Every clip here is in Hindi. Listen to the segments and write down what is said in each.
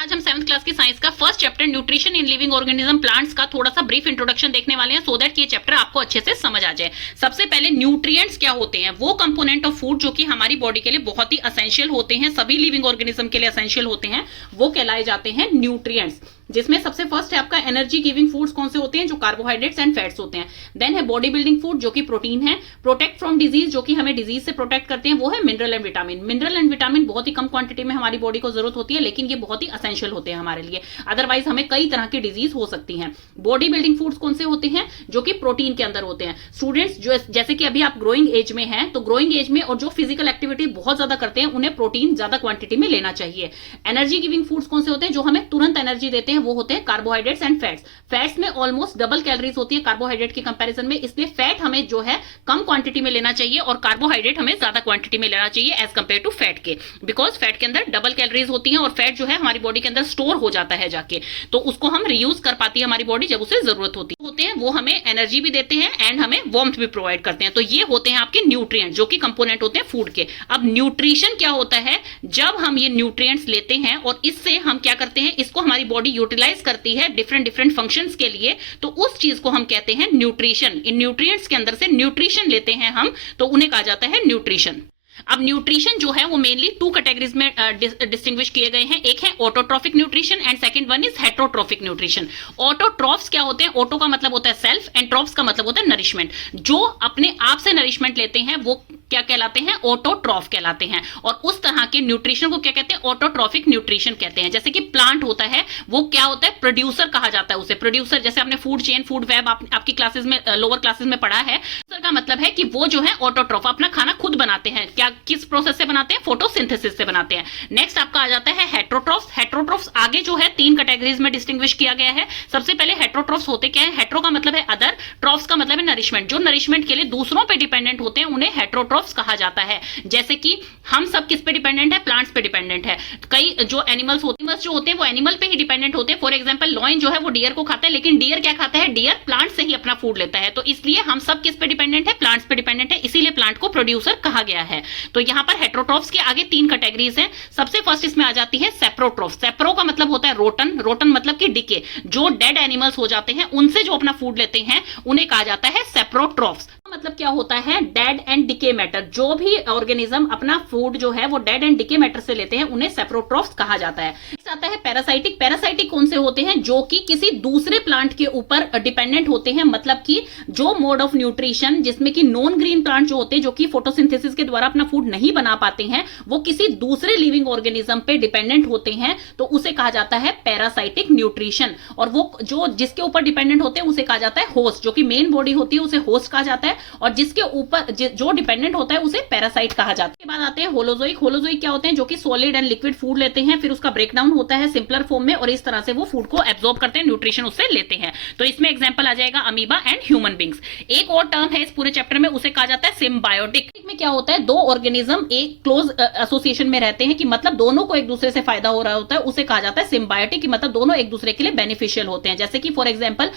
आज हम 7th क्लास की साइंस का first chapter nutrition in living organism plants का थोड़ा सा ब्रीफ इंट्रोडक्शन देखने वाले हैं, सो दैट ये चैप्टर आपको अच्छे से समझ आ जाए। सबसे पहले न्यूट्रिएंट्स क्या होते हैं, वो कंपोनेंट ऑफ फूड जो कि हमारी बॉडी के लिए बहुत ही असेंशियल होते हैं, सभी लिविंग ऑर्गेनिज्म के लिए असेंशियल होते हैं, वो कहलाए जाते हैं न्यूट्रिएंट्स। जिसमें सबसे फर्स्ट है आपका एनर्जी गिविंग फूड्स कौन से होते हैं, जो कार्बोहाइड्रेट्स एंड फैट्स होते हैं। देन है बॉडी बिल्डिंग फूड जो कि प्रोटीन है। प्रोटेक्ट फ्रॉम डिजीज जो कि हमें डिजीज से प्रोटेक्ट करते हैं, वो है mineral and vitamin. Mineral and vitamin बहुत ही कम क्वांटिटी में हमारी बॉडी को जरूरत होती है, लेकिन ये बहुत ही असेंशियल होते हैं हमारे लिए, अदरवाइज हमें कई तरह की डिजीज हो सकती हैं। बॉडी बिल्डिंग फूड्स कौन से होते हैं, जो कि प्रोटीन के अंदर होते हैं। स्टूडेंट्स जो जैसे कि अभी आप ग्रोइंग एज में हैं, तो ग्रोइंग एज में और जो फिजिकल एक्टिविटी बहुत ज्यादा करते हैं, उन्हें प्रोटीन ज्यादा क्वांटिटी में लेना चाहिए। एनर्जी गिविंग फूड्स कौन से होते हैं, जो हमें तुरंत एनर्जी देते हैं, वो होते हैं कार्बोहाइड्रेट्स एंड फैट्स। फैट्स में ऑलमोस्ट डबल कैलोरीज होती है कार्बोहाइड्रेट के कंपैरिजन में, इसलिए फैट हमें जो है कम क्वांटिटी में लेना चाहिए और कार्बोहाइड्रेट हमें ज्यादा क्वांटिटी में लेना चाहिए एज कंपेयर टू फैट के, बिकॉज फैट के अंदर डबल कैलोरीज होती हैं और फैट जो है हमारी बॉडी के अंदर स्टोर हो जाता है जाके, तो उसको हम रीयूज कर पाती है हमारी बॉडी जब उसे जरूरत होती है। वो हमें एनर्जी भी देते हैं एंड हमें वार्मथ भी प्रोवाइड करते हैं। तो ये होते हैं आपके न्यूट्रिएंट्स जो कि कंपोनेंट होते हैं फूड के। अब न्यूट्रिशन क्या होता है, जब हम ये न्यूट्रिएंट्स लेते हैं और इससे हम क्या करते हैं, इसको हमारी बॉडी यूटिलाइज करती है डिफरेंट डिफरेंट फंक्शंस के लिए, तो उस चीज को हम कहते हैं न्यूट्रिशन। इन न्यूट्रिएंट्स के अंदर से न्यूट्रिशन लेते हैं हम, तो उन्हें कहा जाता है न्यूट्रिशन। अब न्यूट्रिशन जो है वो मेनली टू कैटेगरीज में डिस्टिंग्विश किए गए हैं। एक है autotrophic nutrition and second one is heterotrophic nutrition. Autotrophs क्या होते हैं, ऑटो का मतलब होता है सेल्फ एंड ट्रॉफ्स का मतलब होता है नरिशमेंट। जो अपने आप से नरिशमेंट लेते हैं वो क्या कहलाते हैं, ऑटोट्रॉफ कहलाते हैं। और उस तरह के न्यूट्रिशन को क्या कहते हैं, ऑटोट्रॉफिक न्यूट्रिशन कहते हैं। जैसे कि प्लांट होता है वो क्या होता है, प्रोड्यूसर कहा जाता है उसे। प्रोड्यूसर जैसे आपने फूड चेन फूड वेब आपकी क्लासेस में लोअर क्लासेस में पढ़ा है, का मतलब है कि वो जो है ऑटोट्रॉफ अपना खाना खुद बनाते हैं। क्या किस प्रोसेस से बनाते हैं, फोटोसिंथेसिस से बनाते हैं। नेक्स्ट आपका आ जाता है हेट्रोट्रॉफ्स। हेट्रोट्रॉफ्स आगे जो है तीन कैटेगरीज में डिस्टिंग्विश किया गया है। सबसे पहले हेट्रोट्रॉफ्स होते क्या है, हेट्रो का मतलब है अदर, ट्रॉफ्स का मतलब है नरिशमेंट। जो नरिशमेंट के लिए दूसरों पे डिपेंडेंट होते हैं उन्हें हेट्रोट्रॉफ्स कहा जाता है। जैसे कि हम सब किस पे डिपेंडेंट है, प्लांट्स पे डिपेंडेंट है। कई जो एनिमल्स जो होते हैं वो एनिमल पे ही डिपेंडेंट होते हैं। फॉर एग्जांपल लॉयन जो है वो डियर को खाता है, लेकिन डियर क्या खाता है, डियर प्लांट से ही अपना फूड लेता है। तो इसलिए हम सब किस पे डिपेंडेंट है, प्लांट्स पे डिपेंडेंट है, इसीलिए प्लांट को प्रोड्यूसर कहा गया है। तो यहां पर हेट्रोट्रॉफ्स के आगे तीन कैटेगरीज हैं। सबसे फर्स्ट इसमें आ जाती है सेप्रोट्रॉफ्स। सेप्रो का मतलब होता है रोटन, रोटन मतलब कि डिके। जो डेड एनिमल्स हो जाते हैं उनसे जो अपना फूड लेते हैं उन्हें कहा जाता है सेप्रोट्रॉफ्स। मतलब क्या होता है, डेड एंड डिके मैटर। जो भी ऑर्गेनिज्म अपना फूड जो है वो डेड एंड डिके मैटर से लेते हैं उन्हें सेप्रोट्रॉफ्स कहा जाता है। आता है पैरासाइटिक। पैरासाइटिक कौन से होते हैं, जो कि किसी दूसरे प्लांट के ऊपर डिपेंडेंट होते हैं। मतलब कि जो मोड ऑफ न्यूट्रिशन जिसमें कि नॉन ग्रीन प्लांट जो होते हैं, जो कि फोटोसिंथेसिस के द्वारा अपना फूड नहीं बना पाते हैं, वो किसी दूसरे लिविंग ऑर्गेनिज्म पे डिपेंडेंट होते हैं, तो उसे कहा जाता है पैरासाइटिक न्यूट्रिशन। और वो जो जिसके ऊपर डिपेंडेंट होते हैं उसे कहा जाता है होस्ट। जो कि मेन बॉडी होती है उसे होस्ट कहा जाता है, और जिसके ऊपर जो डिपेंडेंट होता है उसे पैरासाइट कहा जाता है। इसके बाद आते हैं होलोजोइक। होलोजोइक क्या होते हैं, जो कि सॉलिड एंड लिक्विड फूड लेते हैं, फिर उसका ब्रेकडाउन होता है सिंपलर फॉर्म में, और इस तरह से वो फूड को एब्जॉर्ब करते हैं, न्यूट्रिशन उससे लेते हैं। तो इसमें एग्जांपल आ जाएगा अमीबा एंड ह्यूमन बींग्स। एक और टर्म है इस पूरे चैप्टर में, उसे कहा जाता है सिम्बायोटिक। में क्या होता है, दो ऑर्गेनिज्म एक क्लोज एसोसिएशन में रहते हैं, कि मतलब दोनों को एक दूसरे से फायदा हो रहा होता है, उसे कहा जाता है सिम्बायोटिक, कि मतलब दोनों एक दूसरे के लिए बेनिफिशियल होते हैं। जैसे कि for example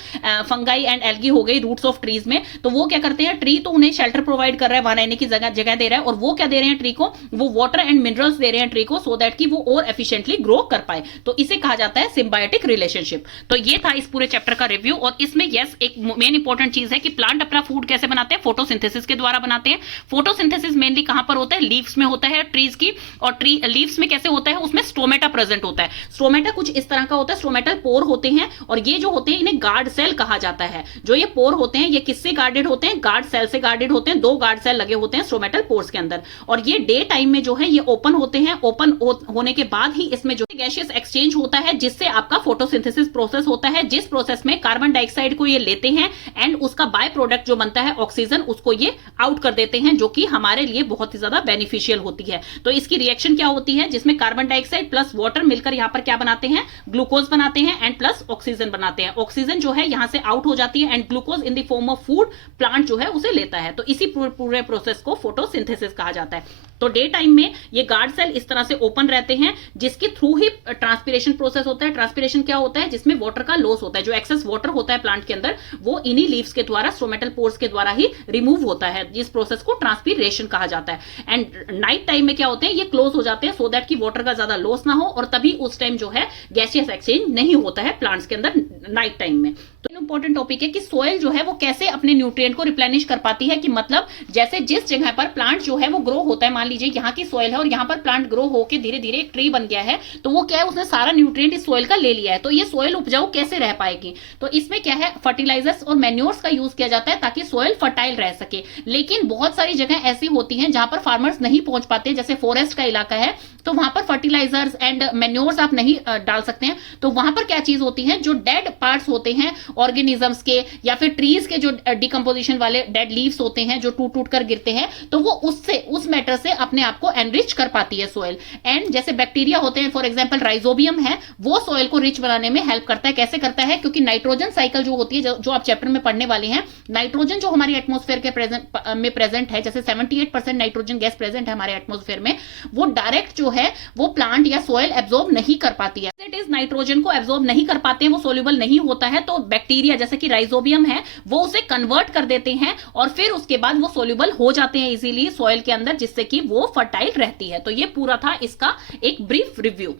fungi and algae हो गई, रूट्स ऑफ ट्रीज में। तो वो क्या करते हैं, ट्री तो उन्हें शेल्टर प्रोवाइड कर रहा है, वहां रहने की जगह दे रहा है, और वो क्या दे रहे हैं ट्री को, वो वाटर एंड मिनरल्स दे रहे हैं ट्री को, सो दैट कि वो और एफिशिएंटली ग्रो कर पाए। तो इसे कहा जाता है सिम्बायोटिक रिलेशनशिप। तो ये था इस पूरे चैप्टर का रिव्यू। और इसमें यस एक मेन इंपॉर्टेंट चीज है कि प्लांट अपना फूड कैसे बनाते हैं, फोटोसिंथेसिस के द्वारा बनाते हैं। फोटोसिंथेसिस मेनली कहां पर होता है, लीव्स में होता है ट्रीज की। और ट्री लीव्स में कैसे होता है, उसमें स्टोमेटा प्रेजेंट होता है। स्टोमेटा कुछ इस तरह का होता है, स्टोमेटल पोर होते हैं, और ये जो होते हैं इन्हें गार्ड सेल कहा जाता है। जो ये पोर होते हैं ये किससे गार्डेड होते हैं, गार्ड सेल से गार्डेड होते हैं। दो गार्ड सेल लगे होते हैं स्टोमेटल पोर्स के अंदर, और ये डे टाइम में जो है ये ओपन होते हैं। ओपन होने के बाद ही इसमें जो गैसियस एक्सचेंज होता है, जिससे आपका फोटोसिंथेसिस प्रोसेस होता है, जिस प्रोसेस में कार्बन डाइऑक्साइड को ये लेते हैं एंड उसका बाय प्रोडक्ट जो बनता है ऑक्सीजन, उसको ये आउट कर देते हैं, जो कि हमारे लिए बहुत ही ज्यादा बेनिफिशियल होती है। तो इसकी रिएक्शन क्या होती है, जिसमें कार्बन डाइऑक्साइड प्लस वाटर मिलकर यहां पर क्या बनाते हैं, ग्लूकोज बनाते हैं एंड प्लस ऑक्सीजन बनाते हैं। ऑक्सीजन जो है यहां से आउट हो जाती है and glucose in the form of food plant जो है उसे लेता है। तो इसी पूरे प्रोसेस को फोटोसिंथेसिस कहा जाता है। तो डे टाइम में ये गार्ड सेल इस तरह से ओपन रहते हैं, जिसके थ्रू ही ट्रांसपिरेशन प्रोसेस होता है। ट्रांसपिरेशन क्या होता है? जिसमें वाटर का लॉस होता है, जो एक्सेस वाटर होता है प्लांट के अंदर, वो इन्हीं लीव्स के द्वारा, स्टोमेटल पोर्स के द्वारा ही रिमूव होता है। इस प्रोसेस को ट्रांसपिरेशन कहा जाता है। एंड नाइट टाइम में क्या होते हैं? ये क्लोज हो जाते हैं, सो दैट कि वाटर का ज्यादा लॉस ना हो, और तभी उस टाइम जो है गैसियस एक्सचेंज नहीं होता है प्लांट्स के अंदर नाइट टाइम में। तो इंपॉर्टेंट टॉपिक है कि सोयल जो है वो कैसे अपने न्यूट्रिएंट को रिप्लेनिश कर पाती है, कि मतलब जैसे जिस जगह पर प्लांट जो है वो ग्रो होता है, मान लीजिए यहाँ की सोयल है और यहाँ पर प्लांट ग्रो होकर धीरे धीरे एक ट्री बन गया है, तो वो क्या है, उसने सारा न्यूट्रिएंट इस सोयल का ले लिया है। तो ये सोयल उपजाऊ कैसे रह पाएगी? तो इसमें क्या है, फर्टिलाइजर्स और मैन्योर्स का यूज किया जाता है ताकि सोयल फर्टाइल रह सके। लेकिन बहुत सारी जगह ऐसी होती हैं जहां पर फार्मर्स नहीं पहुंच पाते, जैसे फॉरेस्ट का इलाका है, तो वहां पर फर्टिलाइजर्स एंड मैन्योर्स आप नहीं डाल सकते हैं। तो वहां पर क्या चीज होती है, जो डेड पार्ट्स होते हैं ऑर्गेनिजम्स के या फिर ट्रीज के, जो डिकम्पोजिशन वाले डेड लीव्स होते हैं जो टूट टूट कर गिरते हैं, तो वो उससे, उस मैटर से अपने आप को एनरिच कर पाती है सोयल। एंड जैसे बैक्टीरिया होते हैं, फॉर एग्जांपल राइजोबियम है, वो सोयल को रिच बनाने में हेल्प करता है। कैसे करता है? क्योंकि नाइट्रोजन साइकिल जो होती है, जो आप चैप्टर में पढ़ने वाले हैं, नाइट्रोजन जो हमारी एटमॉस्फेयर के प्रेजेंट है, जैसे 78% नाइट्रोजन गैस प्रेजेंट है हमारे एटमॉस्फेयर में, वो डायरेक्ट जो है वो प्लांट या सोयल एब्जॉर्ब नहीं कर पाती है। इट इज नाइट्रोजन को एब्जॉर्ब नहीं कर पाते हैं, वो सोल्यूबल नहीं होता है, तो बैक्टीरिया जैसे कि राइजोबियम है वो उसे कन्वर्ट कर देते हैं और फिर उसके बाद वो सोल्यूबल हो जाते हैं इजीली सॉइल के अंदर, जिससे कि वो फर्टाइल रहती है। तो ये पूरा था इसका एक ब्रीफ रिव्यू।